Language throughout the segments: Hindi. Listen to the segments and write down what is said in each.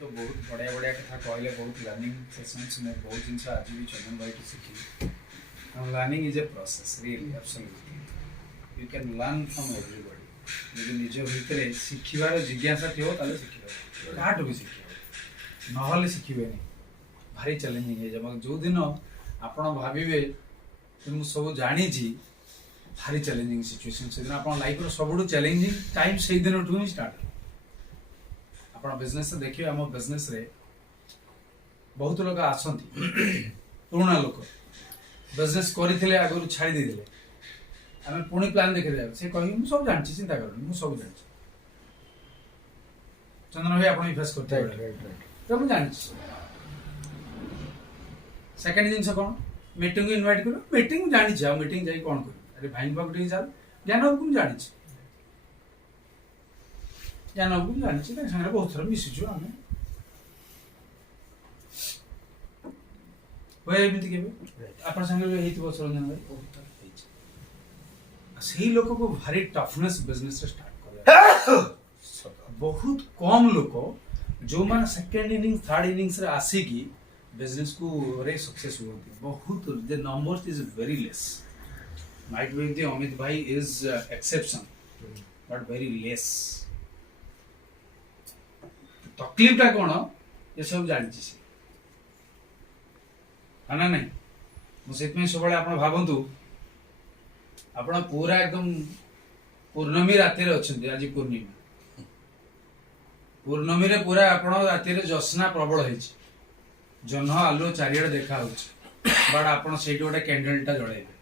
तो बहुत बढ़िया बढ़िया कथा कहले बहुत लर्निंग सेशंस में बहुत जिन आज भी चंदन भाई तो सीखी learning is a process really absolutely you can learn from everybody यदि निज भितर शिखिबार जिज्ञासा थी ताले शिखिबे काटू भी शिखिबे नहले शिखिबेनी भारी चैलेंजिंग है जब जो दिन आपण भाविबे कि मु सब जानी भारी चैलेंजिंग सिचुएशन से दिन आपण लाइफ रो सबुठु चैलेंजिंग टाइम से दिन ही स्टार्ट आपण बिजनेस देखिए आम बिजनेस रे बहुत लोग आसंती पुराना लोक बिजनेस करथिले आगु छाड़ी देथिले आमे पुणी प्लान देखि दे से कहि मु सब जानछि चिंता करनी मु सब जानछि चंदन भाई आपण फेस करते तो मु जानछि सेकंड दिन से कोन मीटिंग इनवाइट करो मीटिंग जानी छ मीटिंग जाई कोन कर अरे भाई बाबू टी चल ज्ञान को जानी छ ज्ञान को जानी छ संगे बहुत थोड़ा मिसि छु आमे होय एमिति केबे अपन संगे हेतिबो सरंजन भाई बहुत थोड़ा सही लोक को भारी टफनेस बिजनेस स्टार्ट कर बहुत कम लोक जो मान सेकंड इनिंग थर्ड इनिंग्स रे आसी की बिजनेस को रे सक्सेस होती बहुत the numbers is very less might be the Amit bhai is exception but very less तकलीफटा कोन ये सब जानि छी ना नहीं मु सेत में सबले आपण भाबंतु आपण पूरा एकदम पूर्णमी राति रे अछंती आज पूर्णिमा पूर्णमी रे पूरा आपण राति रे जसना प्रबल हेछि जह्न आलु चारियाडे देखा बट आपड़ से गोटे कैंडलटा जड़ेबे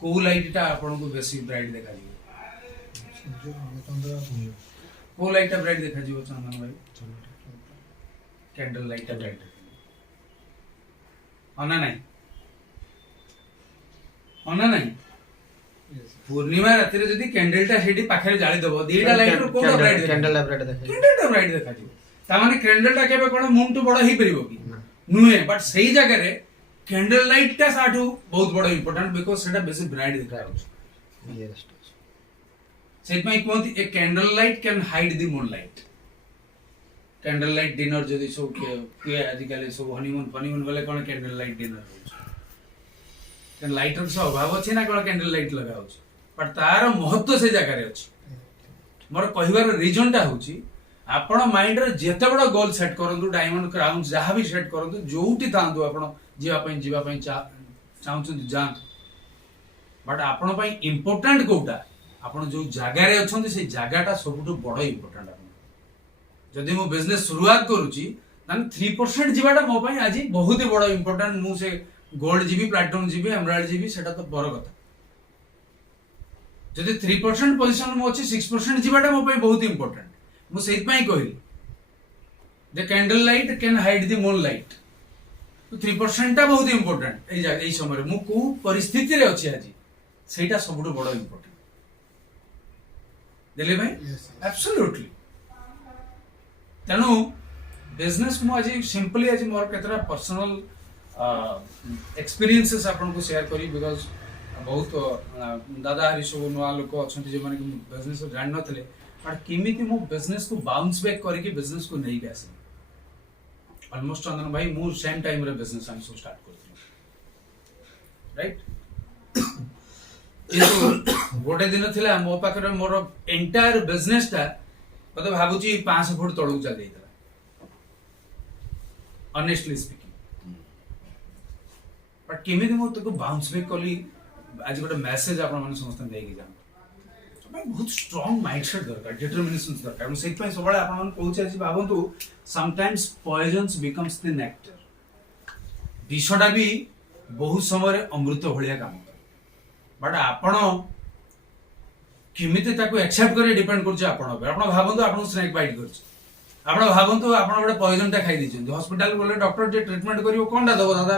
कौ लाइटा आपन को बेसी ब्राइट देखा कौ लाइटा ब्राइट देखा चंदन भाई कैंडल लाइटा ब्राइट अना नहीं पूर्णिमा राति रे जदी कैंडलटा हेडी पाखरे जाली दबो दीटा लाइट रो कोन ब्राइट कैंडलटा देखा ता माने कैंडलटा केबे कोन मुंटू बड़ ही परिबो की नुहे बट सही जगह रे कैंडल लाइट टा साठू बहुत बड़ा इंपोर्टेंट बिकॉज सेटा बेसी ब्राइट दिखा हो यस सेट में कोंती a candle light can hide the moonlight candle light dinner जदी सो के आजिकल सब हनीमून वाले कोन कैंडल लाइट डिनर हो कैन लाइटर से अभाव अछि ना कोन कैंडल लाइट लगा हो बट तार महत्व से जगह रे अछि मोर कहिवार रीजन टा होछि आपण माइंड रे जेते बड़ गोल सेट करंतु डायमंड क्राउन जहां भी सेट करंतु जोउटी थांतु आपण जीवा पई चाहउछन जान बट आपण पई इंपोर्टेंट कोटा आपण जो जागा रे अछन से जागाटा सबुठु बड़ इंपोर्टेंट आपण जदी मो बिजनेस शुरुआत करूची तन 3% जीवाटा मो पई आज बहुत ही बड़ इंपोर्टेंट मु से gold GB platinum GB emerald GB सेटा तो बर कथा जदी 3% पोजीशन मो अछि 6% जीवाटा मो पई बहुत इंपोर्टेंट मु सेत पई कहली the candle light can hide the moon light तो 3% टा बहुत इंपोर्टेंट एई समय मु को परिस्थिति रे अछि आज सेटा सबुठु बड़ इंपोर्टेंट दिले भाई एब्सोल्युटली तनु बिजनेस मु आज सिंपली आज मोर केतरा पर्सनल एक्सपीरियंसेस आपन को शेयर करी बिकॉज़ बहुत दादा हरि सब नुआ लोक अछंती जे माने बिजनेस जान नथले बट केमिति मु बिजनेस को बाउंस बैक करके बिजनेस को नहीं गैसे ऑलमोस्ट चंदन भाई मु सेम टाइम रे बिजनेस हम सब स्टार्ट करथिलु राइट ये गोटे दिन थिला मो पाखरे मोर एंटायर बिजनेस ता मते भाबुची 500 फुट तळु जा देइतला ऑनेस्टली स्पीकिंग बट केमिति मु तको बाउंस बैक कली आज गोटे मेसेज आपण माने समस्त देगी जान बहुत स्ट्रांग माइंडसेट दरकार डिटरमिनेशन दरकार हम सेट पय सबले आपण मन कहूछ अछि भाबंतु sometimes poisons becomes the nectar विषटा भी बहुत समय अमृत भलिया काम करे बट आपण किमिते ताको एक्सेप्ट करे डिपेंड करछ आपण पे आपण भाबंतु आपण स्नेक बाइट करछ आपण भाबंतु आपण गोटे पॉइजन टा खाइ दिछन हॉस्पिटल बोले डॉक्टर जे ट्रीटमेंट करियो कोनटा दबो दादा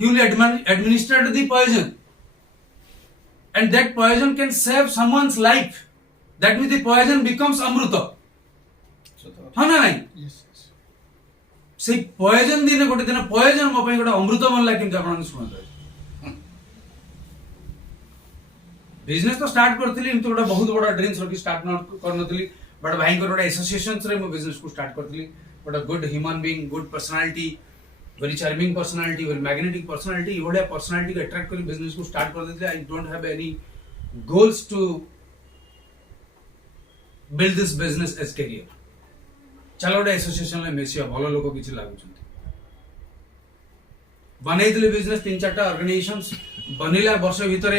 he will administer the poison and that poison can save someone's life that means the poison becomes amruta ha na nahi yes sei poison dine gote दिन poison mo pai gote amruta बनला किंतु आपण सुनत बिजनेस तो स्टार्ट करथिली किंतु गोटे बहुत बड़ा ड्रीम्स रखी स्टार्ट न करनथिली बट भाई को गोटे एसोसिएशन रे मो बिजनेस को स्टार्ट करथली गोटे good human being good personality very charming personality very magnetic personality ये बड़े पर्सनालिटी को अट्रैक्ट कर बिजनेस को स्टार्ट कर देते I don't have any goals to build this business as career चलो गोटे एसोसिएशन में मिसिया भल लोक किसी लागुच बनई बिजनेस 3-4 ऑर्गेनाइजेशंस बनिला वर्ष भितर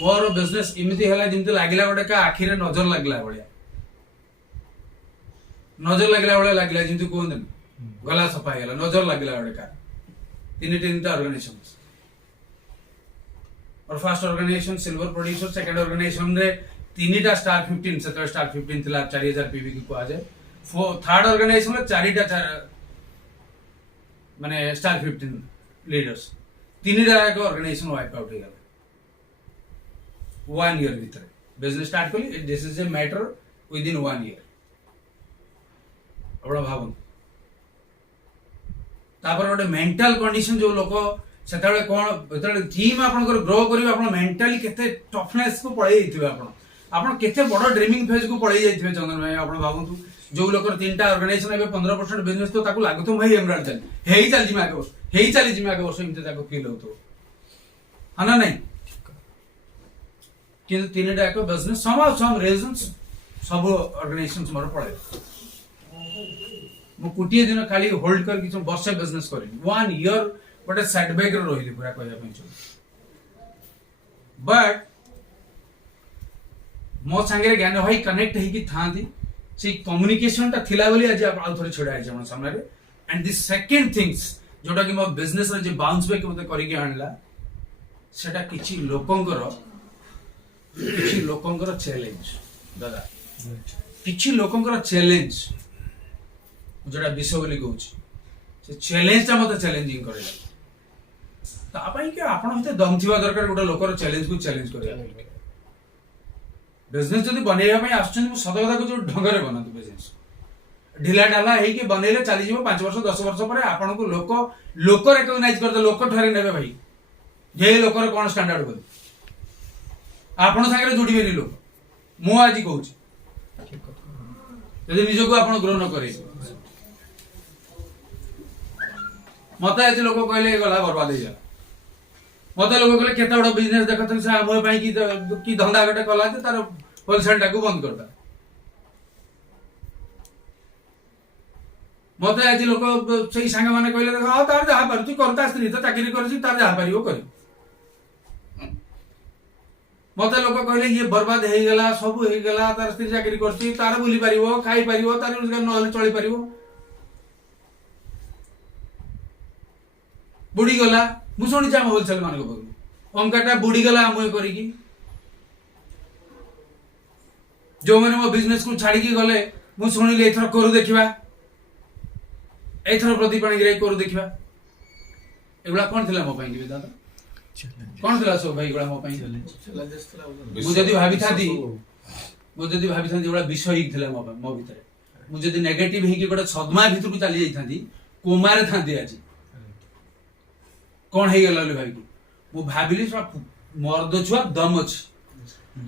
मोर बिजनेस इमिति हला जिमति लागिला गोटे का आखिरे नजर लागला बढिया नजर लागला बढिया लागला जिमति कोन गला सफा गेला नजर लागला गोटे का 3-3 ऑर्गेनाइजेशंस और first organisation silver producer second organisation रे 3टा स्टार 15 से स्टार 15 थिला 4000 पीवी की को जाए थर्ड ऑर्गेनाइजेशन रे 4टा माने स्टार 15 लीडर्स 3टा एक ऑर्गेनाइजेशन वाइप आउट हो गया 1 ईयर भीतर बिजनेस स्टार्ट कली this is a matter with in 1 year अपना भावना तापर गोटे मेंटल कंडीशन जो लोक सेतबे कोन बेतबे टीम आपनकर ग्रो करियो आपन मेंटली केते टफनेस को पळै जइथिबे आपन केते बड़ ड्रीमिंग फेज को पळै जइथिबे चंदन भाई आपन भावंतु जो लोकर 3टा ऑर्गेनाइजेशन एबे 15% बिजनेस तो ताकू लागतो भाई एमराल्ड चल हेई चल जिमा के वर्ष हेई चली जिमा के वर्ष इमते ताको फील होतो हना नहीं किंतु 3टा एक बिजनेस सम रीजंस सब ऑर्गेनाइजेशंस मोर पळे मु कुटिए दिन खाली होल्ड कर कि वर्ष बिजनेस करी 1 ईयर बट सेटबैक रही पूरा कहया बट मो संगे ज्ञान भाई कनेक्ट है कि थांती से कम्युनिकेशन टा थिला बोली आज आप आउ थोड़े छडा है हमर सामने रे एंड दिस सेकंड थिंग्स जोटा कि मो बिजनेस रे जे बाउंस बैक मते करी के आनला सेटा किछि लोकंकर चैलेंज दादा किछि लोकंकर चैलेंज जोटा विषय बोली कहूँ से चैलेंज टा मते चैलेंजिंग करेला तापाई के आपण हते दम थिबा दरकार गोटा लोकर चैलेंज को चैलेंज करिया बिजनेस जदि बनेया पई आछन सदा कथा को जो ढंगरे बनातु बिजनेस ढिला डाला है कि बनेले चली जीवो 5 वर्ष 10 वर्ष पर आपण को लोक रिकॉग्नाइज करते लोक ठरे नेबे भाई जे लोकर कोन स्टैंडर्ड बोल आपण संगे जोड़िबे नि लोक मु आज कहूँ यदि निजको आपण ग्रो न करे मत आज लोक कहले गला बर्बाद हो गया मत लोक कहले केते बड़ बिजनेस देखत से हम पई की धंधा गटे कला जे तार होलसेल टाकू बंद करता मत आज लोक सही संग माने कहले देख हां तार जहा परती करता स्त्री तो चाकरी करछि तार जहा परियो करी मत लोक कहले ये बर्बाद हे गेला सब हे गेला तार स्त्री चाकरी करछि तार बुली परियो खाई परियो तार रोजगार न चली परियो बुड़ी गला मु सुनी जा होलसेल मान को अंकाटा बुड़ी गला हम करी की जो मैंने मो बिजनेस को छाड़ी की गले मु सुनिले एथर करू देखिबा एथर प्रतिपाणी गिरे करू देखिबा एगुला कोन थिला मो पई की दादा कोन थिला सो भाई एगुला मो पई चैलेंजेस थिला मु जदी भाबी थादी एगुला विषय ही थिला मो भीतर मु जदी नेगेटिव ही की गोटे सदमा भीतर को चली जाई थादी कोमारे थादी आज कौन है गला भाई मु भाबिली मर्द छुआ दम अच्छी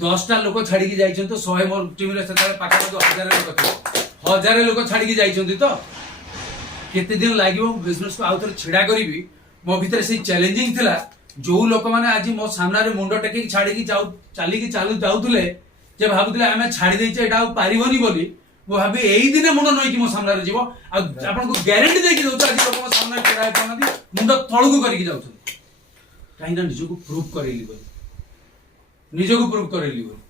10टा लोक छाड़ी जाई तो 100 मोर टीम रे सता पाखा तो 1000 लोक छाड़ी जाई तो केते दिन लागिवो बिजनेस को आउथर छिडा करिवि मो भीतर से चैलेंजिंग थिला जो लोक माने आज मो सामना रे मुंडो टेकी छाड़ी की जाऊ चाली की चालू जाउतले जे भाबुतले आमे छाड़ी देई छै एटा पारिबोनी बोली मो भाबी एई दिने मुंडो नई कि मो सामना रे जीवो आ आपन को गारंटी दे कि दउछ आज लोक मो सामना रे छाड़ा पनदी मुंडो तळगु करी जाउछ काइना निजको प्रूव करेली बोली निजको प्रूव करेली बोली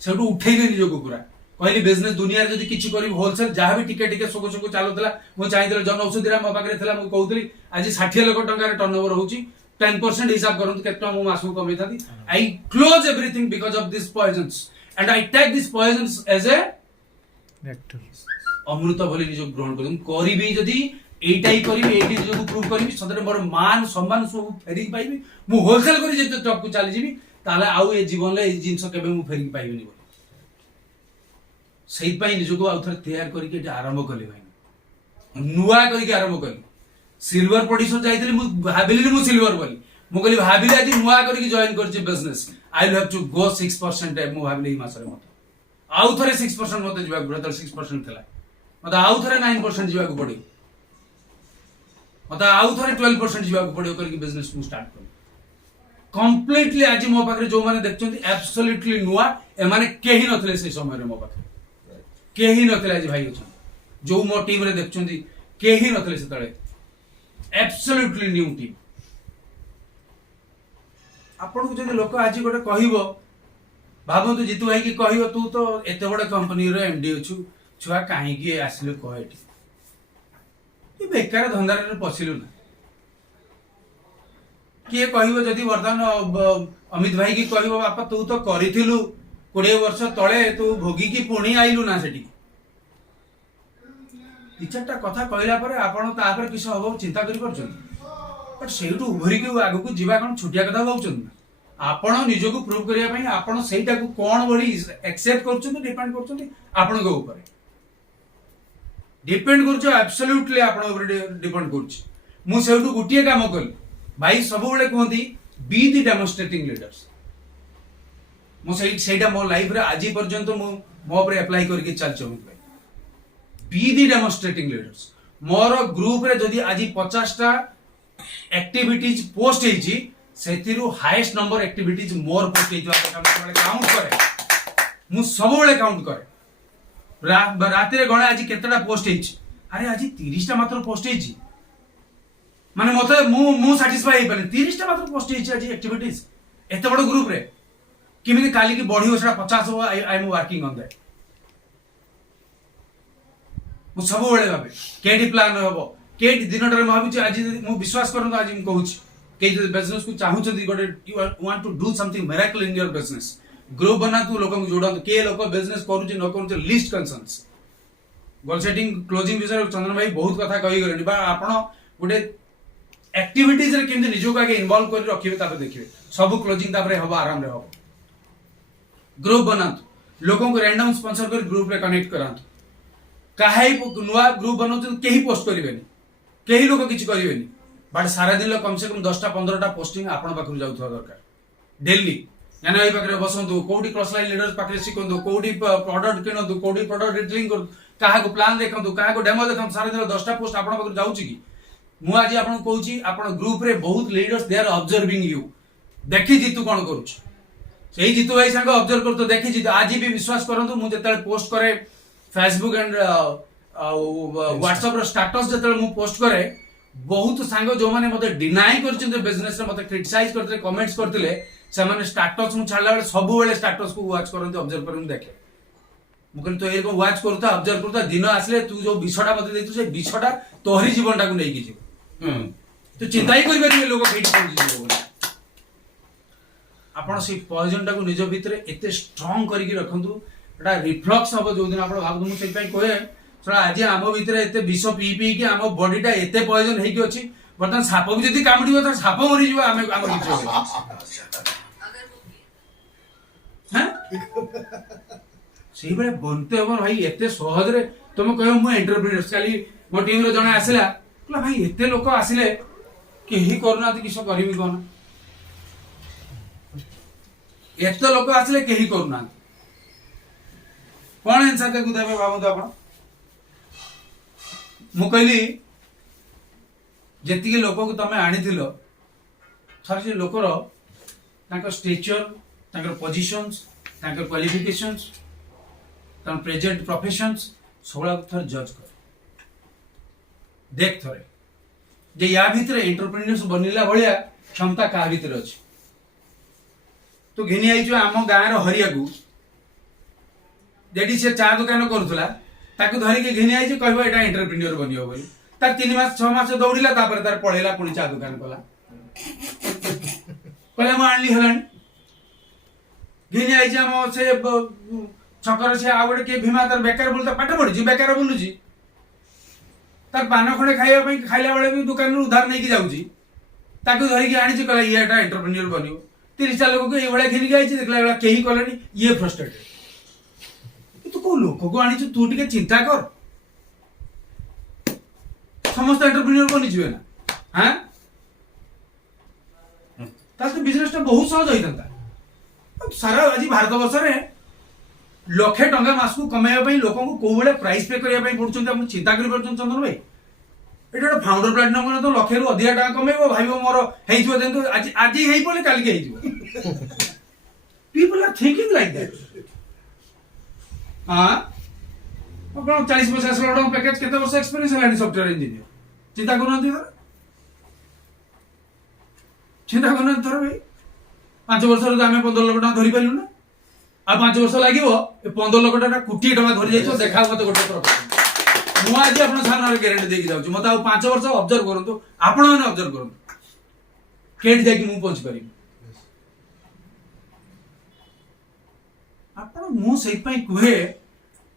सेटू उठेइले निजको पूरा कहली बिजनेस दुनिया रे जदी किछि करी होलसेल जहा भी टिके टिके सोको सोको चालुतला मो चाहितले जन औषधि रा मो पाकरे थला मो कहउतली आज 60 लाख टंका रे टर्नओवर होउची 10% हिसाब करंतु केतना मो मासु कमे थाती I close everything because of this poisons and I take this poisons as a nectar अमृत भली निजको ग्रहण करम करिबी जदी एटाई करिबी एटी निजको प्रूव करिबी सदरे मोर मान सम्मान सब फेरी पाइबी मु होलसेल करी जते टॉप को चली जीबी ताले आउ ए जीवन ले ए जिंस केबे मु फेरी पाइबेनी बोली सही पाई निजको आउ थरे तैयार करी के आरंभ कली भाई नुआ करी के आरंभ कली सिल्वर प्रोड्यूसर जाइतली मु भाबिली मु सिल्वर बोली मु कहली भाबिली आज नुआ करी के जॉइन करछि business I will have to go 6% मु भाबिली ई मासरे मत आउ थे 6% मत जा 6% था मत आउ थे 9% जा पड़ो मत आउ थे 12% जा पड़ो करके बिजनेस को स्टार्ट कर कंप्लीटली आज मो पाखे जो मैंने देखते एब्सोल्युटली नुआ एमाने केही नथिले से समय मो पाखे केही नथिले आज भाई अच्छा जो मो टीम रे देखते केही नथिले से तळे एब्सोल्युटली न्यू टीम आपन को जदि लोक आज गोटे कहबो भाबंतु जीतू भाई की कहबो तू तो एते बड़ कंपनी रे एमडी अछु छुआ काहे की आसिले कह एठी ये बेकार धंदार रे पसिलु ना किए कहबो जदि वर्तमान अमित भाई की कहबो बापा तू तो करिथिलु 20 वर्ष तळे तू भोगी की पुणी आइलु ना सेठी दिचटा कथा कहला परे आपण तापर किछ हबो चिंता करि परछन बट सेठू उभरी के आगु को जीवा कोन छुटिया कथा भाउछन आपण निजो को प्रूव करिया पई आपण सेटा को कोन बडी एक्सेप्ट करछन डिपेंड करछन आपण के ऊपर डिपेंड करछ एब्सोल्युटली आपण ऊपर डिपेंड करछ मु सेठू गुटिए काम कल भाई सब बेले कहती बी दी डेमोन्स्ट्रेटिंग लीडर्स मो सेटा मो लाइफ रे आज पर्यंत मो मो ऊपर अप्लाई करके चल चमुत भाई be the demonstrating leaders more group रे जदी आज 50 टा एक्टिविटीज पोस्ट हेची सेतिरु हाईएस्ट नंबर एक्टिविटीज मोर पोस्ट हेची आपण काउंट करे मु सब बेले काउंट करे राति रे गणे आज केतटा पोस्ट हेची अरे आज 30 टा मात्र पोस्ट हेची माने मते मु सैटिस्फाई हे पले 30 टा मात्र पोस्ट हेची आज एक्टिविटीज एते बड़ ग्रुप रे किमिति काली की बढियो सेटा 50 हो I am working on that मु सब बेले भाबे केडी प्लान होबो केडी दिनटर म भाबुची आज मु विश्वास करन आज म कहूची के बिजनेस को चाहू छथि गोटे you want to do something miracle in your business grow बना तू लोक को जोडन के लोक बिजनेस करूची न करूची list concerns goal setting closing विषय चंदन भाई बहुत कथा कहि गलेनी बा आपण गोटे एक्टिविटीज रे केमति निजो को आगे इन्वॉल्व कर रखिबे तापर देखिबे सब क्लोजिंग तापर हबो आराम रे हबो ग्रुप बनातु लोगों को रैंडम स्पॉन्सर कर ग्रुप रे कनेक्ट करातु काहे नुआ ग्रुप बनातु केही पोस्ट करिवेनी केही लोक किछ करिवेनी बट सारा दिन कम से कम 10 टा 15 टा पोस्टिंग आपण पाखरु जाउथवा दरकार डेली यानी भाई पाखरे बसंतु कोडी क्रॉस लाइन लीडर्स पाखरे सिखंतु कोडी प्रोडक्ट किनंतु कोडी प्रोडक्ट डिटेलिंग कर काहा को प्लान देखंतु काहा को डेमो देखंतु सारा दिन 10 टा पोस्ट आपण पाखरु जाउची की मु आज आपण कहूची आपण ग्रुप रे बहुत leaders they are observing you देखि जीतू कोन करूछ सेही जीतू भाई संग ऑब्जर्व करतो देखि जीतू आज भी विश्वास करंतु मु जेतले पोस्ट करे फेसबुक एंड व्हाट्सएप रो स्टेटस जेतले मु पोस्ट करे बहुत सांग जो माने मते डिनाई करछन बिजनेस रे मते क्रिटिसाइज करते कमेंट्स करथिले से माने स्टेटस मु छाडला बेले सब बेले स्टेटस को वाच करंतु ऑब्जर्व करन देखे मु कहली तो एरको वाच करता ऑब्जर्व करता दिन आसले तू जो विषडा मते देतु से विषडा तोहरी जीवनटा को नै कि तो चिंता ही करि परिबे लोक फेट पहुंची आपण से पॉइजन टा को निज भीतर एते स्ट्रांग करिक रखंतु एटा रिफ्लक्स हो जो दिन आपण भाबु मु से पई कोए थोड़ा आज आम भीतर एते विष पी पी के आम बॉडीटा एते पॉइजन हेकी अछि बर्तन साप भी जदी कामुडिबो त साप मरि जिवो आमे आम किछ हैं सेही बेले बनते हो भाई एते सहज रे तुम कहयो मु एंटरप्रेन्योर्स काली मो टीम रो जने आसिला कहला भाई एते लोक आसिले केही करना त किछ करबी कोन एते लोक आसिले केही करना कोन आंसर के देबे बाबू तो आपण मु कहली जेतिके लोक को तमे आनिथिलो थर से लोकर तांकर स्टेचर तांकर पोजीशंस तांकर क्वालिफिकेशंस तांकर प्रेजेंट प्रोफेशंस सोला थर जज कर देख थरे जे या भीतर एंटरप्रेन्योर्स बनिला भलिया क्षमता का भीतर अछि तो घेनी आइजो आम गाँ रो हरिया को जेडी से चा दुकान करूथला ताकू धरी के घेनी आइजो कहबो एटा एंटरप्रेन्योर बनियो बोली तार 3 मास 6 मास दौड़िला तापर तार पळेला पुणी चा दुकान कला कहला मानली हलन घेनी आइजो हम से छकर से आवड के भीमा तार बेकार बोलता पाठ पढी जी बेकार बोलुजी तार पान खडे खाइबा पई खाइला बेले भी दुकान रो उधार नै की जाउजी ताकू धरी के आनी छी कहला ये एटा एंटरप्रेन्योर बनियो 30 टा लोग को ए बळे घेनी गाइछि देखला एला केही करलेनी ये फ्रस्ट्रेटेड तू को लोक को आनी छी तू टिके चिंता कर समस्त एंटरप्रेन्योर बनी जिवे ना हां ता तो बिजनेस टा बहुत सहज होइतंता सारा आज भारत वर्ष रे लक्षे टंका मासकू कमाइबा लोक को भाई प्राइस पे करने पड़ुंट चिंता कर चंदन भाई ये गोटे फाउंडर प्लाटिनम तो लक्षे रु अधिक टका कमेब भाव मोर हो आज ही पड़े कल people are thinking like that हाँ 40-50 लाख पैकेज केते वर्ष एक्सपीरियंस है सॉफ्टवेयर इंजीनियर चिंता करना चिंता करना थर भाई 5 वर्ष आम 15 लाख धरी पारू ना आ 5 वर्ष लगे 15 लाख टाका कोटी टका धरी जाइए देखा मत गोटे मुझे आज आप सामने ग्यारंटी देकी जाऊँ मत 5 वर्ष ऑब्जर्व करूँ आपण मैंने ऑब्जर्व करूँ केट जाकि मुझे पहुंची पारि आपण मुझे कहे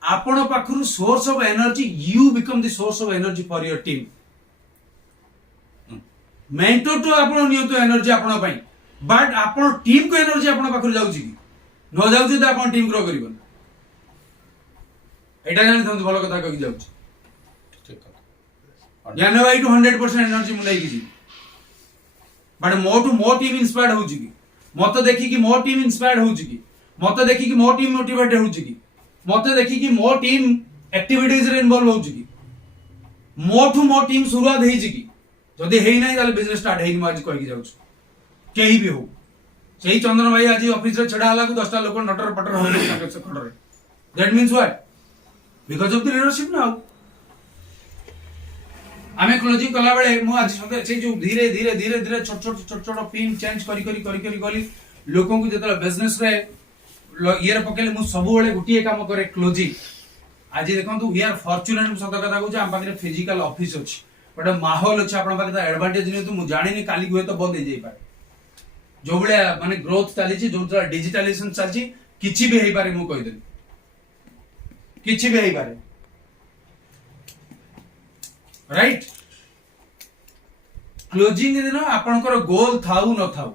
आपण पाखरु source of energy you become the source of energy for your team mentor तो आपण नियंतो एनर्जी आपण पई बट आपण टीम को एनर्जी आपण पाखरु जाउची कि न जाउची त आपण टीम ग्रो करिबन एटा जानि थंत भलो कथा कहि जाउची ठीक कथा ज्ञान भाई टू 100% एनर्जी मु लेकी जी but more to more team inspired होउची कि मत देखि कि मोर टीम इंस्पायर्ड होउची कि मत देखि कि मोर टीम मोटिवेटेड होउची कि मत देखि कि मोर टीम एक्टिविटीज रे इन्वॉल्व होउची कि मोर टू मोर टीम शुरुआत हेची कि जदि हेई नै ताले बिजनेस स्टार्ट हेई आज कहि जाउछ केही भी हो सेही चंदन भाई आज ऑफिस रे छडा हला को 10 टा लोक नटर पटर हो ताके से खडरे that means what because of the leadership now आमे क्लोजिंग कला बेले मु आज से जो धीरे धीरे धीरे धीरे छोट छोट पिन चेंज करी करी करी करी गली लोकन को जतला बिजनेस रे ईयर पकेले मु सब बेले गुटिए काम करे क्लोजिंग आज देखंतु वी आर फॉर्च्यूनेट सत कथा कहूछ हम पाखरे फिजिकल ऑफिस अछि बट माहौल अछि आपण पाखरे एडवांटेज नि तो मु जानि काली हुए तो बंद हो जाई पारे जो बले माने ग्रोथ चली छी जो डिजिटलाइजेशन चली छी किछि भी हेई पारे मु कहि देली किछि भी हेई पारे राइट क्लोजिंग दिन आपनकर गोल थाउ न थाउ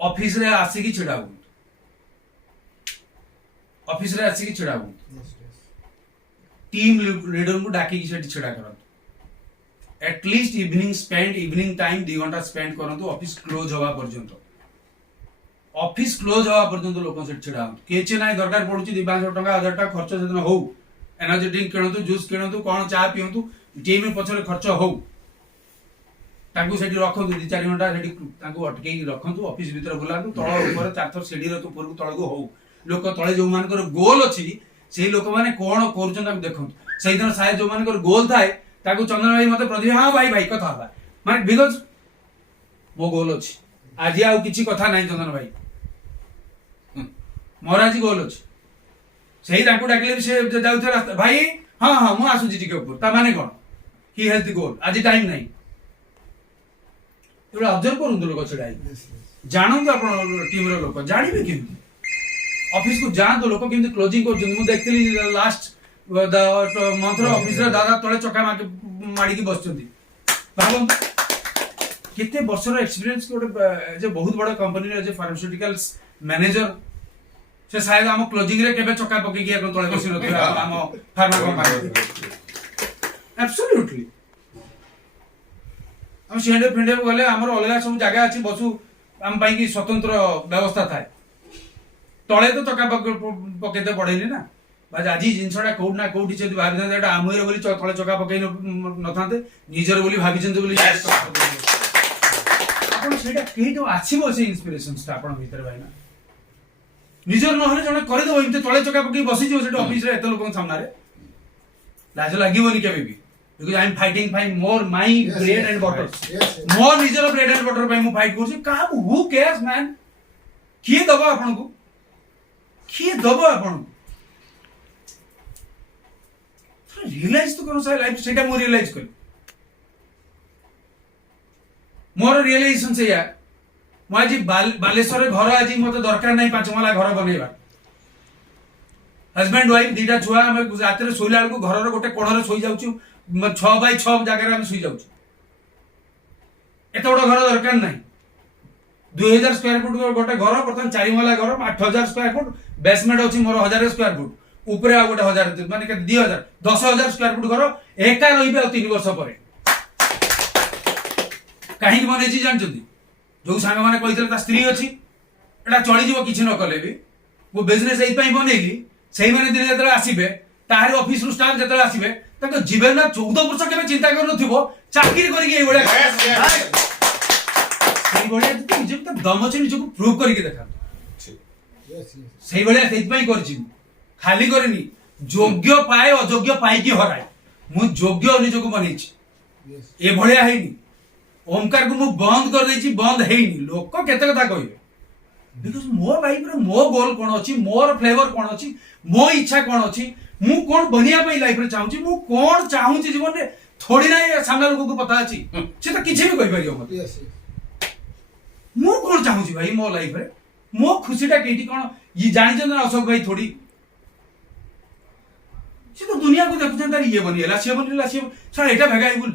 ऑफिस रे आसी की छिड़ा हो ऑफिस रे आसी की छिड़ा हो टीम लीडर को डाकी की सेठी छिड़ा करन एटलीस्ट इवनिंग टाइम 2 घंटा स्पेंड करंतु ऑफिस क्लोज होवा पर्यंत लोक से छिड़ा हो केचे नाही दरकार पडुची 200 टका 1000 टका खर्च जदन हो एनर्जी ड्रिंक किणतु जूस किणतु कौन चा पियंतु टीम पछरे खर्च हो तांकु सेठी रखंतु 2-4 घंटा सेठी तांकु अटकेई रखंतु ऑफिस भीतर बुलांतु तळ ऊपर 4 थर सीढ़ी रे ऊपर को तळ को हो लोक तळे जो मानकर गोल अछि सेही लोक माने कोन करूछन तांकु देखंतु सेही दिन शायद जो मानकर गोल थाए ताकु चंदन भाई मते प्रति हां भाई कथा बा माने बिकॉज़ मो गोल अछि आज आउ किछि कथा नाही चंदन भाई मोर आज गोल अछि सेही तांकु डाकले से जाउथे रास्ता भाई हां हां मु आसु जी टिके ऊपर ता माने कोन ही हैज द गोल आज टाइम नाही एबे ऑब्जर्व करूं लोक छडाई जानंतु आपण टीम रो लोक जानिबे केमति ऑफिस को जान तो लोक केमति क्लोजिंग को मु देखली लास्ट मंथ रो ऑफिस रे दादा तळे चका माडी की बसचंती भाबम केते वर्ष रो एक्सपीरियंस को जे बहुत बड़ा कंपनी रे जे फार्मास्यूटिकल्स मैनेजर से शायद हम क्लोजिंग रे केबे चका पके की अपन तळे बसी नथि हम फार्मा कंपनी एब्सोल्युटली हम शेंडे फेंडे गले हमर अलगा सब जगह अछि बसु हम पाई की स्वतंत्र व्यवस्था थाए तळे तो चका पकेते पड़ेनी ना बाज आज जिनसडा कोड ना कोडी जदी भाबि था एटा आमुरे बोली तळे चका पके न थाते निजर बोली भाबि चंद बोली आपण सेटा केतो आछिबो से इंस्पिरेशंस आपण भीतर भाई ना निजर न होले जने करि दो इते तळे चका पके बसी जो सेटा ऑफिस रे एत लोकन सामना रे लाज लागिवनी केबे भी because I am fighting for more my bread and butter more निजर bread and butter पे मु फाइट करछि का who cares man किए दबा आपन को किए दबा आपन रियलाइज तो करो साइ लाइफ सेटा मु रियलाइज कर मोर रियलाइजेशन से या मु आज बालेश्वर रे घर आज मते दरकार नाही 5 माला घर बनेबा हस्बैंड वाइफ दीटा छुआ हम रात रे सोइला को घर रे गोटे कोण रे सोई जाउछु 6x6 जगह में सुई जाउछु एत बड़ घर दरकार नाही 2000 स्क्वायर फुट गोटे घर प्रथम 4 माला घर 8000 स्क्वायर फुट बेसमेंट अछि मोर 1000 स्क्वायर फुट ऊपर आ गोटे 1000 माने के 2000 10000 स्क्वायर फुट घर एका रहिबे 3 वर्ष परे काहे बने छी जानछथि जो सांग माने कहितले ता स्त्री अछि एटा चली जीव किछि न कले भी वो बिजनेस एई बनेली से मैंने दिन जो आसवे तार ऑफिस रु स्टाफ जो आसवे जीवन 14 वर्ष के चिंता कर चाकरी कर दम अच्छे निजक प्रूव करके देखा से खाली करनी योग्य पाए अयोग्य पाई हराए मु योग्य निजक बनई ए भलिया हैनी ओमकार को मु बंद कर देछि बंद हैनी लोक केते कथा कहबे बिकॉज़ मो लाइफ रे मो गोल कोन अछि मोर फ्लेवर कोन अछि मो इच्छा कोन अछि मु कोन बनिया पई लाइफ रे चाहूची मु कोन चाहूची जीवन रे थोड़ी ना सामने लोग को पता अछि से तो किछि भी कहि परियो मत मु कोन चाहूची भाई मो लाइफ रे मो खुशीटा केटी कोन ये जानि जन अशोक भाई थोड़ी से तो दुनिया को देखुछन तार ये बनिएला से बनिएला से सारा एटा भगाई बोल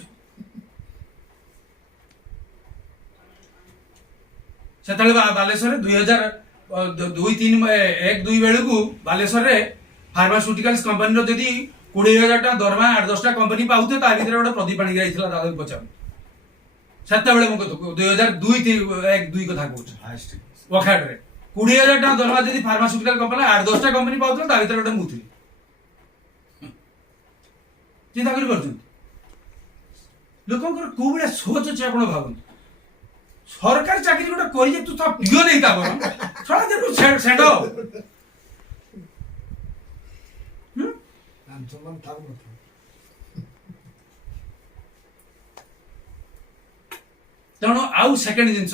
सेतले बालेश्वर 2002-3-1-2 बेलू को बालेश्वर रे फार्मास्यूटिकल्स कंपनी रो जदी 20,000 टा दरमा 8-10 कंपनी पाउते ता भीतर गोटे प्रदीप पाणी जाइथिला दादा पचार सेते बेले मको 2002-1-2 कथा कहूछ हाईएस्ट वखाड रे 20,000 टा दरमा जदी फार्मास्यूटिकल कंपनी 8-10 टा कंपनी पाउते ता भीतर गोटे मुथली चिंता करि परछन लोकंकर को बडा सोच अछि आपण भाबन सरकार चाकरी गोटे करी जे तू ता पियो नहीं ता बर छोड़ा देखो सेंडो आंसमान थाउ न तेणु आउ सेकेंड जिनस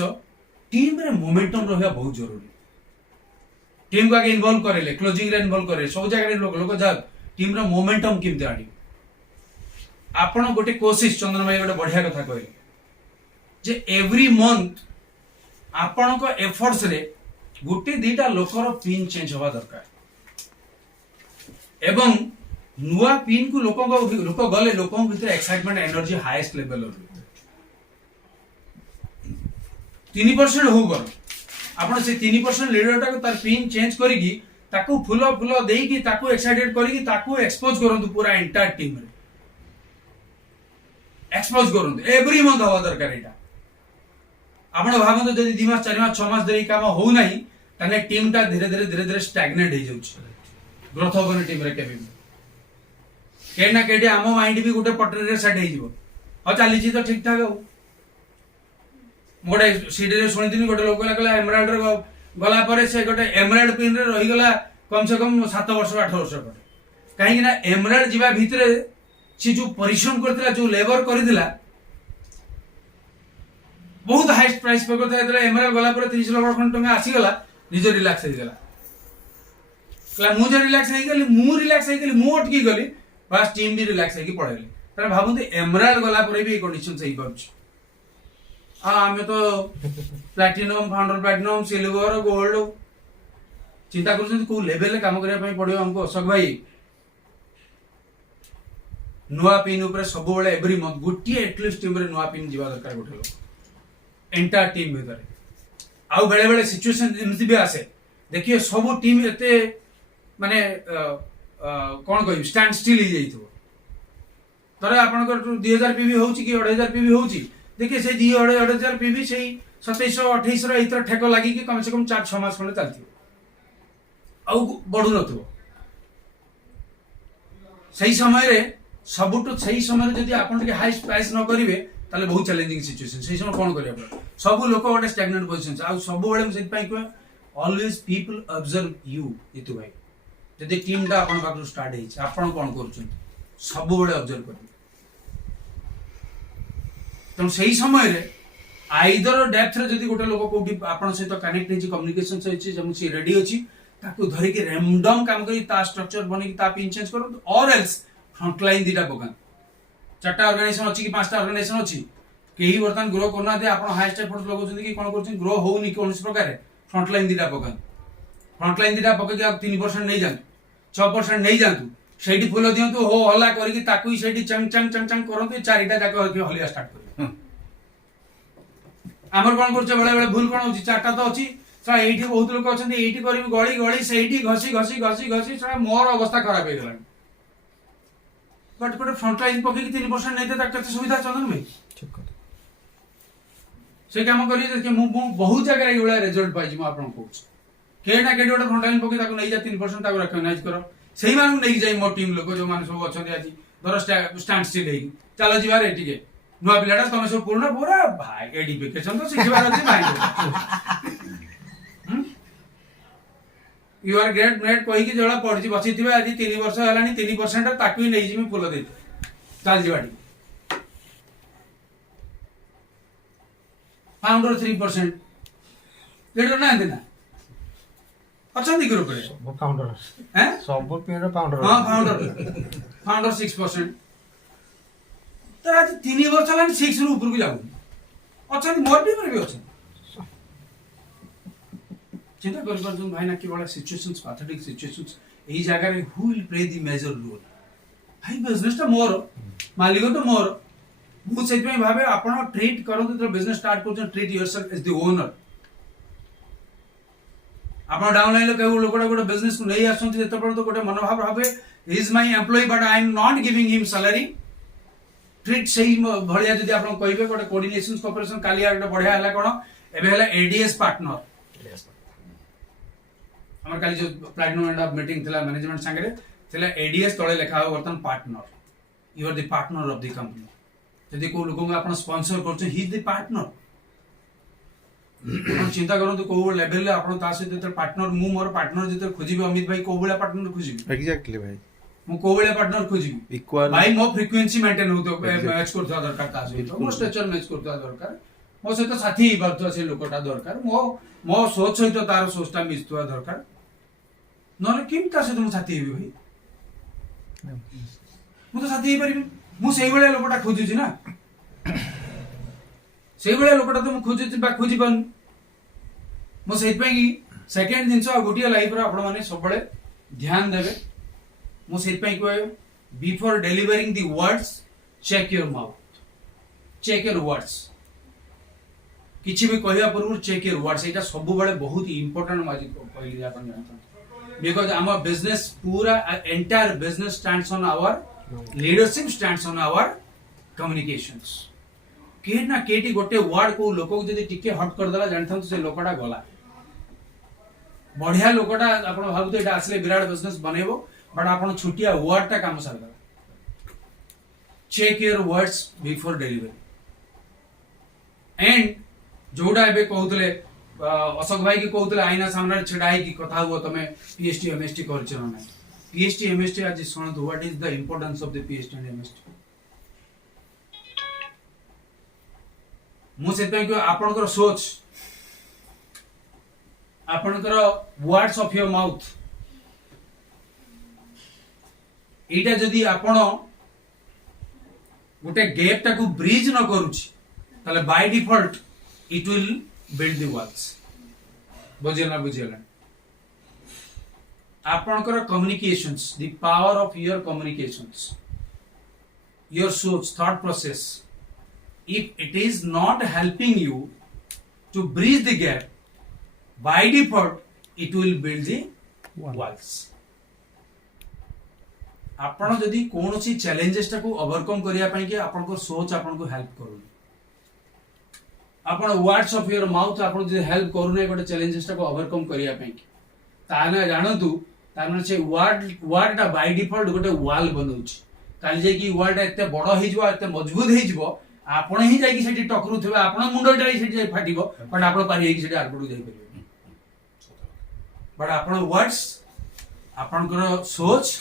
टीम रे मोमेंटम रहया बहुत जरूरी टीम को आगे इन्वॉल्व करेले क्लोजिंग रे इन्वॉल्व करे सब जगह रे लोक जा टीम रो मोमेंटम किमते आडी आपण गोटे कोशिश चंदन भाई गोटे बढ़िया कथा कहले जे एवरी मंथ आपण को एफर्ट्स रे गोटे दीटा लोकर पिन चेंज होवा दरकार एवं नुआ पिन को लोक गले लोक भीतर एक्साइटमेंट एनर्जी हाईएस्ट लेवल रो 3% हो गर आपण से 3% लीडर टा तार पिन चेंज करिकी ताकू फुल देकी ताकू एक्साइटेड करिकी ताकू एक्सपोज करंतु पूरा एंटायर टीम रे एक्सपोज करंतु एवरी मंथ होवा दरकार एटा आपण भाबंतु जदि 2 मास 4 मास 6 मास देरी काम हो नाही तने टीम टा धीरे धीरे स्टैग्नेट हो जाउछ ग्रोथ होबन टीम रे केबे केना केडी आम माइंड भी गोटे पटरे रे सेट हे जिवो हो चली छी तो ठीक ठाक हो गोटे सीडी रे सुनिदिनी गोटे लोक लागला एमराल्ड रे गला परे से गोटे एमराल्ड पिन रे रही गला कम से कम 7 वर्ष 8 वर्ष परे काहे कि ना एमराल्ड जीवा भीतरे से जो परिश्रम करथिला जो लेबर करथिला बहुत हाईएस्ट प्राइस पे करथा एतले एमराल्ड गला परे 30 लाख खन टंका आसी गला निज रिलैक्स हे गला कला मु जे रिलैक्स हे गेली मु अटकी गली बस टीम भी रिलैक्स हे की पड़ेली तने भाबंतु एमराल्ड गला परे भी कंडीशन सही करछ आमे तो platinum founder platinum silver gold चिंता करछन को लेवल ले काम करिया पई पड़ियो हमको अशोक भाई नुआ पिन ऊपर सब बेले एवरी मंथ गोटी एटलिस्ट टीम रे नुआ पिन जीवा दरकार गोटे लोक एंटायर टीम भीतर आउ बेले बेले सिचुएशन एमसी भी आसे देखिए सब टीम एते माने कोन कहबी स्टैंड स्टिल ही जाइथो तरे आपन को 2000 पीवी होउची कि 2500 पीवी होउची देखिए से 2000 पीवी से 2728 रो इतर ठेको लागी कि कम से कम 4-6 मास खंडे चलथि आउ बढु नथो सही समय रे सबुटो सही समय जदि आपण के हाई प्राइस न करिवे ताले बहुत चैलेंजिंग सिचुएशन सही समय कोन करिया पड़े सब लोक गोटे स्टैग्नेंट पोजीशन आ सब बेले हम सेति पई को ऑलवेज पीपल ऑब्जर्व यू इतु भाई जदि टीम टा आपण पाखु स्टार्ट हेछि आपण कोन करूछन सब बेले ऑब्जर्व कर तम सही समय रे आइदर डेप्थ रे जदि गोटे लोक कोठी आपण सहित कनेक्ट हेछि कम्युनिकेशन सहित जम सी रेडी अछि ताकू धरि के रैंडम काम करी ता स्ट्रक्चर बनि ता पिन चेंज करू और एल्स फ्रंटलाइन दीटा पकान 4टा ऑर्गेनाइजेशन अछि कि 5टा ऑर्गेनाइजेशन अछि केही वर्तमान ग्रो करना दे आपण हाईएस्ट एफर्ट लगौछन कि कोन करछन ग्रो होउनी कोन प्रकार फ्रंटलाइन दीटा पकान फ्रंटलाइन दीटा पके आप 3% नहीं जानतु 6% नहीं जानतु सेठी फुल दियंतु हो हल्ला करिकि ताकू ही सेठी चंग चंग चंग चंग करंतु चारिटा जाक हलिया स्टार्ट करियो हमर कोन करछ बेले बेले भूल कोन होछि 4टा तो अछि सा एठी बहुत लोक अछंती एठी करिबि गळी गळी सेठी घसी सा मोर अवस्था खराब हे गेलानी बट कोटे फ्रंटलाइन पके कि 3% नहीं दे ताकते सुविधा चंदन भाई ठीक कथा से काम करी जे मु बहुत जगह एगुला रिजल्ट पाइछि मु आपन कहूछ केटा केटी गोटे फ्रंटाइन पके ताको नै जा 3% ताको रिकॉग्नाइज करो सेही मानु नै जाई मो टीम लोक जो माने सब अछन आज धर स्टैंड स्टिल हेई चलो जीवार एटिके नुआ पिलाटा तमे सब पूर्ण पूरा भाई एडिफिकेशन तो सिखबार अछि भाई यू आर ग्रेट ग्रेट कहि कि जळा पडछि बसी थिबे आज 3 वर्ष हलानी 3% ताकू ही नै जिमी फुल दे चल जीवाडी फाउंडर 3% लीडर ना देना अच्छा दी ग्रुप रे सब फाउंडर हैं सब पेर फाउंडर हां फाउंडर 6% तर आज 3 वर्ष हलानी 6 रु ऊपर को जाऊ अच्छा मोर भी पर भी अच्छा चिंता कर तुम भाई ना कि बड़ा सिचुएशंस पैथेटिक सिचुएशंस एही जगह रे who will play the major role भाई बिजनेस ता मोर मालिक तो मोर मु से भावे आपण ट्रीट करंतु तो बिजनेस स्टार्ट करछन treat yourself as the owner आपण डाउनलाइन लो केहू लोकडा गोटे बिजनेस को नै आसंती जते पर तो गोटे मनोभाव भावे he is my employee but I am not giving him salary treat सही भलिया जदी आपण कहबे गोटे कोऑर्डिनेशन कोऑपरेशन कालिया गोटे बढ़िया हला कोन एबे हला एडीएस पार्टनर हमर काली जो प्लैटिनम एंड ऑफ मीटिंग थिला मैनेजमेंट संगे थिला एडीएस तळे लेखा हो वर्तन partner you are the partner of the company जदी को लोगों आपण स्पॉन्सर करछ ही इज द पार्टनर आपण चिंता करंतु को लेवल ले आपण ता सहित पार्टनर मु मोर पार्टनर जते खोजिबे अमित भाई को बेला पार्टनर खोजिबे एग्जैक्टली भाई मु को बेला पार्टनर खोजिबे इक्वल भाई मो फ्रीक्वेंसी मेंटेन होतो मैच करता दरकार ता सहित मो स्ट्रक्चर मैच करता दरकार मो सहित साथी बर्तो से लोकटा दरकार मो सोच सहित तार सोचटा मिसतुआ दरकार नले किम ता सहित मु साथी हेबी भाई मु तो साथी हे परिबे मु सेही बेला लोकटा खोजुची ना सेही बेला लोकटा तो मु खोजुची बा खोजी पन मो सेही पई सेकंड दिन सो गोटिया लाइफ रे आपण माने सब बेले ध्यान देबे मो सेही पई को before delivering the words check your mouth check your words किछि भी कहया पूर्व चेक योर वर्ड्स एटा सब बेले बहुत इंपोर्टेंट माजी कहली आपण जानत बिकॉज़ आवर बिजनेस पूरा entire business stands on our leadership stands on our communications के ना केटी गोटे वर्ड को लोक को जदी टिके हट कर देला जानथन से लोकटा गला बढ़िया लोकटा आपण भाबुते एटा असले विराट बिजनेस बनेबो बट आपण छुटिया वर्ड ता काम सार देला check your words before delivery and जोडा एबे कहउतले अशोक भाई की कहउतले आईना सामने छिड़ाई की कथा हुआ तमे पीएचडी एमएसटी करछ ना पीएचडी एमएसटी आज सुन तो what is the importance of the PhD and MST मु से को आपनकर सोच आपनकर वर्ड्स ऑफ योर माउथ एटा जदी आपण गोटे गैप टाकू ब्रिज न करूची ताले by default it will build the walls बुझेला आपनकर communications the power of your communications your सोच thought process if it is not helping you to bridge the gap by default it will build the walls आपण जदी कोनोसी चैलेंजेस टाको ओवरकम करिया पई कि आपण को सोच आपण को हेल्प करू आपण वर्ड्स ऑफ योर माउथ आपण जदी हेल्प करू नै गोटे चैलेंजेस टाको ओवरकम करिया पई कि ताने जानतु ताने से वर्ड ता बाय डिफॉल्ट गोटे वॉल बनउची काल जे कि वर्ड एते बड़ हे जबो एते मजबूत हे जबो आपण ही जाई कि सेठी टकरू थबे आपण मुंडो डाई सेठी फाटिबो बट आपण पारी कि सेठी आरपडू जाई परिबो बट आपण वर्ड्स आपनकर सोच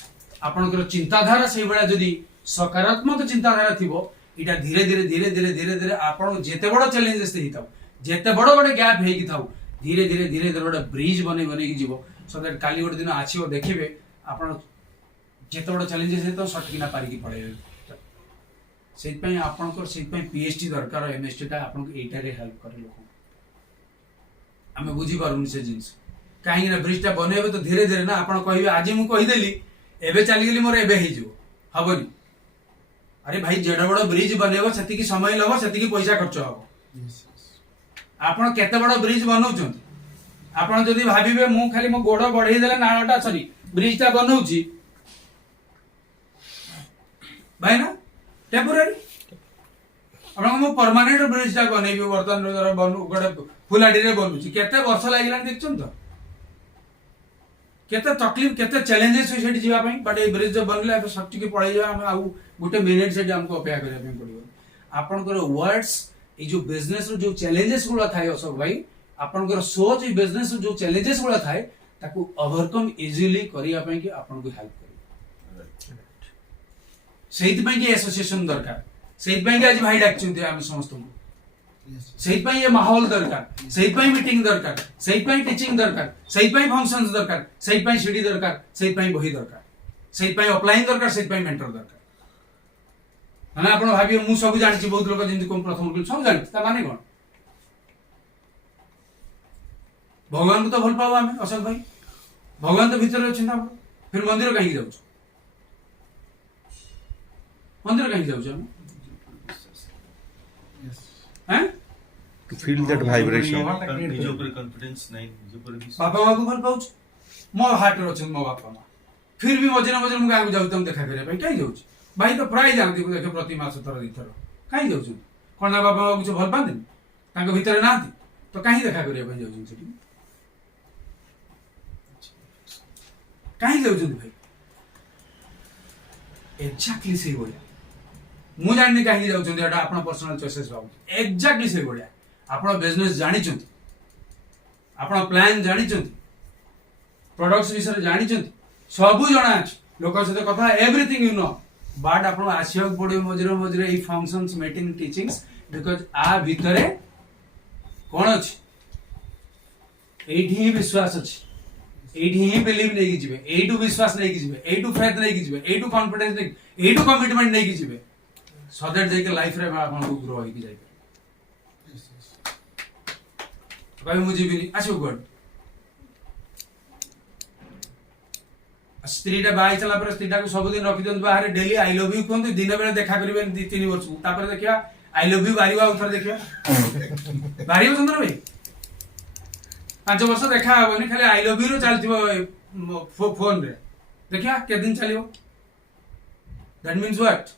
आपनकर चिंताधारा से बेला जदी सकारात्मक चिंताधारा थिबो इटा धीरे धीरे धीरे धीरे धीरे धीरे आपण जेते बड़ चैलेंजेस देहिताव जेते बड़ बड़ गैप हेकि थाउ धीरे धीरे धीरे धीरे बड़ ब्रिज बने बने कि जीवो सो दैट काली गोटे दिन आछियो देखिबे आपण जेते बड़ चैलेंजेस हेतो सटकिना पारी कि पड़े सेट पई आपनकर सेट पई पीएचडी दरकार एमएसटी ता आपन एटा रे हेल्प करे लोक हमें बुझी पारुनी से जिंस काहे ना ब्रिज ता बनेबे तो धीरे धीरे ना आपन कहिबे आज मु कहि देली एबे चली गेली मोर एबे हे जो हबनी अरे भाई जेडा बड़ ब्रिज बनेबो सेति की समय लगो सेति की पैसा खर्च हो आपन केते बड़ ब्रिज बनौछन आपन जदी भाबिबे मु खाली मो गोड़ बढ़ई देले नाळटा सॉरी ब्रिज ता बनौची भाई ना टेम्पोररी आपण मो परमानेंट ब्रिज ता बनेबे वर्तमान बनू गोटे फुलाडी रे बनूची केते वर्ष लागिलान देखछन तो केते तकलीफ केते चैलेंजेस है सेठी जीवा पई बट ए ब्रिज जो बनले अब सच्ची के पळै जा हम आउ गुटे मिनिट सेठी हमको अपेक्षा करिया पई पड़ियो आपन को वर्ड्स ए जो बिजनेस रो जो चैलेंजेस गुला थाय अशोक भाई आपन को सोच ए बिजनेस रो जो चैलेंजेस गुला थाय ताकू ओवरकम इजीली करिया पई कि आपन को हेल्प करी सेहित पई कि एसोसिएशन दरकार सेहित पई कि आज भाई डाकचुंती हम समस्त को सेहित पई ये माहौल दरकार सेहित पई मीटिंग दरकार सेहित पई टीचिंग दरकार सेहित पई फंक्शंस दरकार सेहित पई सीडी दरकार सेहित पई बही दरकार सेहित पई ऑफलाइन दरकार सेहित पई मेंटर दरकार माने आपण भाबियो मु सब जानि छी बहुत लोक जिंदि कोन प्रथम को सब जानि ता माने कोन भगवान को तो भल पाओ हमें अशोक भाई भगवान तो भीतर अछि ना फिर मंदिर कहीं जाऊ मंदिर कहीं जाऊ हम हैं to feel that vibration निज ऊपर कॉन्फिडेंस नहीं निज ऊपर भी बाबा बाबू भल पाउछ मो हार्ट रो छ मो बापा मां फिर भी मझे मझे मु गाँव जाऊ तुम देखा करे भाई कहीं जाऊ भाई तो प्राय जानती देखे प्रति मास थर दी थर कहीं जाऊ कौन ना बाबा बाबू भल पाते तांको भीतर ना तो कहीं देखा करे भाई जाऊ सेठी कहीं जाऊ भाई एक्जेक्टली से बोलिया मु जानि कहीं जाऊ एटा आपण पर्सनल चॉइसेस बाबू एक्जेक्टली से बोलिया आपण बिजनेस जानि चंती आपण प्लान जानि चंती प्रोडक्ट्स विषय जानि चंती सबु जणा अछि लोक सहित कथा एवरीथिंग यू नो बट आपण आसिया पड़े मझिरे मझिरे ई फंक्शंस मीटिंग टीचिंग्स बिकॉज़ आ भितरे कोन अछि एठी ही विश्वास अछि एठी ही बिलीव नै कि जिवे एटू विश्वास नै कि जिवे एटू फेथ नै कि जिवे एटू कॉन्फिडेंस नै एटू कमिटमेंट नै कि जिवे सो दैट जे के लाइफ रे आपण को ग्रो होई कि जाय कहि मुझे भी नहीं आसो गुड स्त्रीटा बाई चला पर स्त्रीटा को सब दिन रखि दन बाहर डेली आई लव यू कोन दिन बेले देखा करबे 2-3 वर्ष तापर देखिया आई लव यू बारीवा उथर देखिया बारीवा चंद्र भाई 5 वर्ष देखा होबनी खाली आई लव यू रो चलतिबो फोन रे देखिया के दिन चलियो दैट मींस व्हाट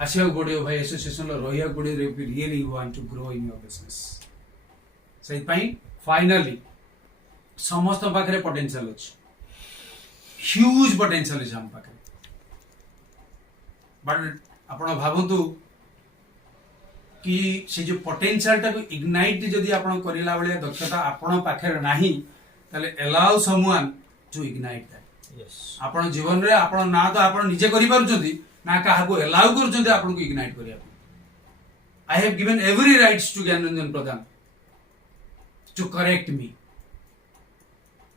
आसिया गुडियो भाई एसोसिएशन लो रोहिया गुडियो रे really want to grow in your business सही पाई फाइनली समस्त पाखरे पोटेंशियल अछि ह्यूज पोटेंशियल अछि हम पाखरे बट आपण भाबंतु कि से जो पोटेंशियल टा को इग्नाइट जदी आपण करिला बेले दक्षता आपण पाखरे नाही ताले allow someone to ignite that yes आपण जीवन रे आपण ना तो आपण निजे करि पारुचंती ना काहा को अलाउ करूचंती आपण को इग्नाइट करिया I have given every rights to Gyanranjan Pradhan to correct me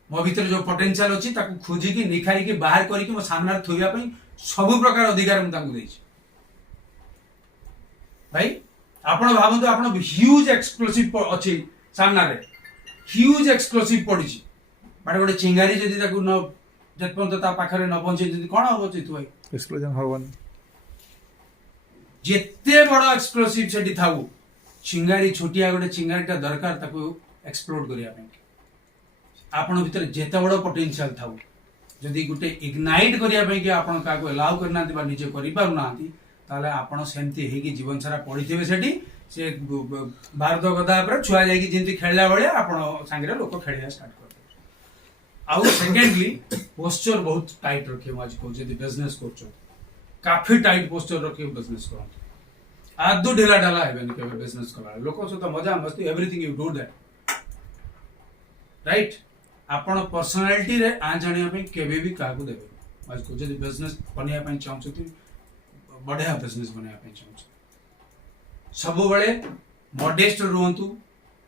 मो भीतर जो पोटेंशियल अछि ताकू खोजी की निखारी की बाहर करी की मो सामने थोइया पई सब प्रकार अधिकार हम ताकू देछि भाई आपण भाबंतु आपण ह्यूज एक्सक्लूसिव अछि सामना रे ह्यूज एक्सक्लूसिव पडिछि बट गोटे चिंगारी जदी ताकू न जतपन ता पाखरे न पहुंचे जदी कोन होबो चितु भाई एक्सप्लोजन होवन जेते बड़ एक्सक्लूसिव सेठी थाउ चिंगारी छोटिया गोटे चिंगारीटा दरकार ताकू एक्सप्लोर करिया पे आपण भीतर जेते बड़ पोटेंशियल थाउ जदी गुटे इग्नाइट करिया पे कि आपण का को अलाउ करना बा निजे करि पारु नांती ताले आपण सेमती हे कि जीवन सारा पढिथिबे सेठी से भारत गदा पर छुआ जाई कि जिंती खेलला बळे आपण संगरे लोक खेलिया स्टार्ट कर आउ सेकेंडली पोस्चर बहुत टाइट रखे आज को जदी बिजनेस करछो काफी टाइट पोस्चर रखे बिजनेस करो आदु ढेला डाला हेबे नि के बिजनेस कला लोक सो तो मजा मस्ती everything you do that right आपण पर्सनालिटी रे आ जानिया पे केबे भी कागु देबे आज को जदी बिजनेस बनिया पे चाहछती बढ़िया बिजनेस बनिया पे चाहछ सब बेले मॉडेस्ट रहंतु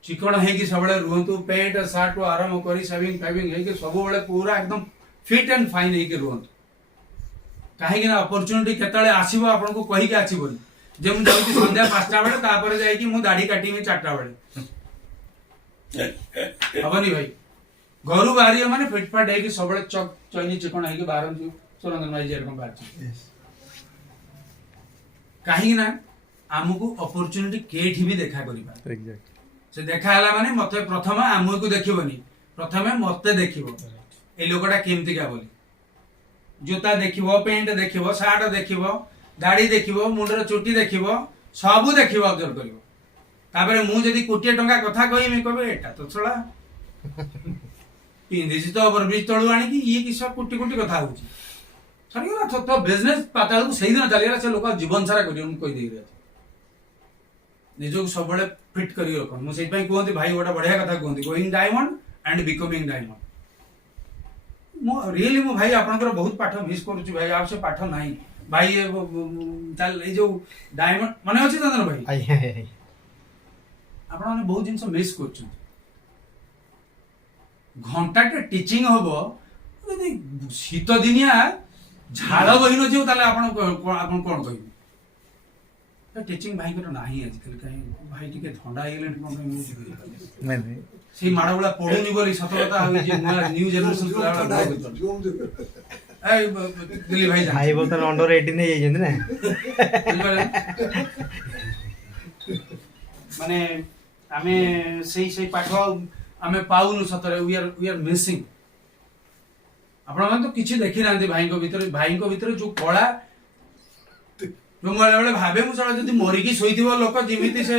चिकन है कि सब बेले रहंतु पेंट शर्ट आराम करी सेविंग फेविंग है कि सब बेले पूरा एकदम फिट एंड फाइन है कि रहंतु काहे कि ना अपॉर्चुनिटी केतले आसीबो आपन को कहि के आसीबो जे मु जाउती संध्या 5टा बेले तापर जाई कि मु दाढ़ी काटी में 4टा बेले हबनी भाई घरु बाहरियो माने फिटफाट है कि सबले चक चैनी चिकन है कि बाहरन सुरंदन भाई जे रकम बाहर काहे ना हमकु अपॉर्चुनिटी केठी भी देखा करिबा एग्जैक्ट से देखा हला माने मते प्रथम हमकु देखिबोनी प्रथमे मते देखिबो ए लोकटा केमति का बोली जूता देखिबो पेंट देखिबो शर्ट देखिबो दाढ़ी देखिबो मुंडर चुटी देखिबो सबु देखिबो ऑब्जर्व करिवो तापर मु जदी कोटी टंका कथा कहि मी कहबे एटा तो छला ପିନ୍ଧିଛି ତ ଓଭରବ୍ରିଜ ତଳୁ ଆଣିକି ଇଏ କିସ କୋଟି କୋଟି କଥା ହଉଛି ସରିଗଲା ତ ବିଜନେସ ପାତାଳକୁ ସେଇଦିନ ଚାଲିଗଲା ସେ ଲୋକ ଜୀବନ ସାରା କରିବ ମୁଁ କହିଦେଇକି ଅଛି ନିଜକୁ ସବୁବେଳେ ଫିଟ୍ କରିକି ରଖ ମୁଁ ସେଇଥିପାଇଁ କୁହନ୍ତି ଭାଇ ଗୋଟେ ବଢିଆ କଥା କୁହନ୍ତି going diamond and becoming diamond ମୁଁ ରିଏଲି ମୁଁ ଭାଇ ଆପଣଙ୍କର ବହୁତ ପାଠ ମିସ୍ କରୁଛି ଭାଇ ଆଉ ସେ ପାଠ ନାହିଁ ଭାଇ ଏଇ ଯୋଉ ଡାଇମଣ୍ଡ ମନେ ଅଛି ଚନ୍ଦନ ଭାଇ ଆପଣମାନେ ବହୁତ ଜିନିଷ ମିସ୍ କରୁଛନ୍ତି ଘଣ୍ଟାଟେ ଟିଚିଂ ହବ ଯଦି ଶୀତ ଦିନିଆ ଝାଳ ବହି ନଯିବ ତାହେଲେ ଆପଣ କଣ କହିବେ ଟିଚିଂ ଭାଇଙ୍କର ନାହିଁ ଆଜିକାଲି କାହିଁ ଭାଇ ଟିକେ ଥଣ୍ଡା ହେଇଗଲେଣି କଣ ପାଇଁ ମୁଁ नहीं ସେଇ ମାଡ଼ ଗୁଡ଼ା ପଡୁନି ବୋଲି ସତ କଥା ହଉଛି ନ୍ୟୁ ଜେନେରେସନ ଦିଲ୍ଲୀ ଭାଇ ଭାଇ ବର୍ତ୍ତମାନ ଅଣ୍ଡର 18 ହେଇଯାଇଛନ୍ତି ନା ମାନେ ଆମେ ସେଇ ପାଠ ଆମେ ପାଉନୁ ସତରେ वी आर मिसिंग ଆପଣମାନେ ତ କିଛି ଦେଖିନାହାନ୍ତି ଭାଇଙ୍କ ଭିତରେ ଯୋଉ କଳା ମୁଁ ବେଳେ ଭାବେ ମୁଁ ଚଳ ଯଦି ମରିକି ଶୋଇଥିବ ଲୋକ ଯେମିତି ସେ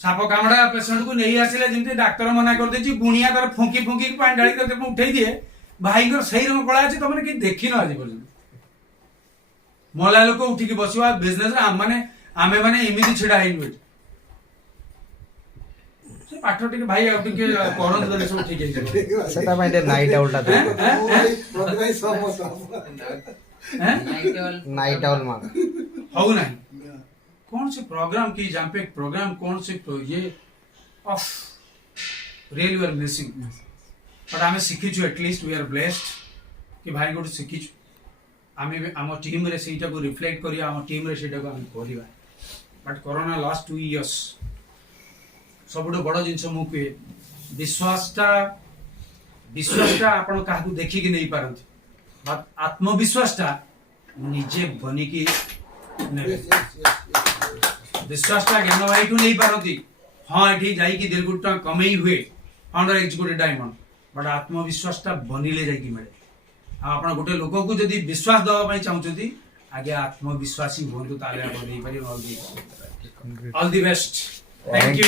ସାପ କାମୁଡା ପେସେଣ୍ଟକୁ ନେଇ ଆସିଲେ ଯେମିତି ଡାକ୍ତର ମନା କରିଦେଇଛି ଗୁଣିଆ ତାର ଫୁଙ୍କି ପାଣି ଢାଳି ତାକୁ ଉଠେଇ ଦିଏ ଭାଇଙ୍କର ସେଇ ରକମ କଳା ଅଛି ତମେ କେହି ଦେଖିନ ଆଜି ପର୍ଯ୍ୟନ୍ତ ମଲା ଲୋକ ଉଠିକି ବସିବା ବିଜନେସରେ ଆମେ ମାନେ ଏମିତି ଛିଡା ହେଇନୁ ଏଠି ସେ ପାଠ ଟିକେ ଭାଇ ଆଉ ଟିକେ କରନ୍ତୁ ତାହେଲେ ସବୁ ଠିକ ହେଇଯିବ ସେଟା ପାଇଁ ଟିକେ ନାଇଟ୍ ଆଉଲଟା ନାଇଟ୍ ଆଉଲ ମାର ହଉ ନାହିଁ कौन से प्रोग्राम की जहाँ प्रोग्राम कौन से ये of real we are missing but आम शिखीचु एटलिस्ट वी आर ब्लेस्ड कि भाई गोटे शिखीचु आम आम टीम रे सेटा को रिफ्लेक्ट करिया आम टीम रे सेटा को हम करिवा बट कोरोना लास्ट 2 इयर्स सबुठु बड़ जिनस मु कहे विश्वासटा आपण काहकु देखि कि नहीं पारंती बट आत्मविश्वासटा निजे बनिकी विश्वासटा ज्ञान भाई को नहीं पारती हाँ ये जाइए 1.5 कोटी टका कमई हुए फाउंडर एग्जीक्यूटिव डायमंड बट आत्मविश्वासटा बनिले जाइए मिले आप गोटे लोक को जब विश्वास दवाई चाहते आगे आत्मविश्वासी हूँ ताले आप नहीं पारे all the best thank you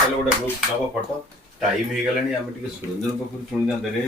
चलो गोटे ग्रुप नब फोटो टाइम हो गलानी आम टे सुरंजन पाखु शुणी रे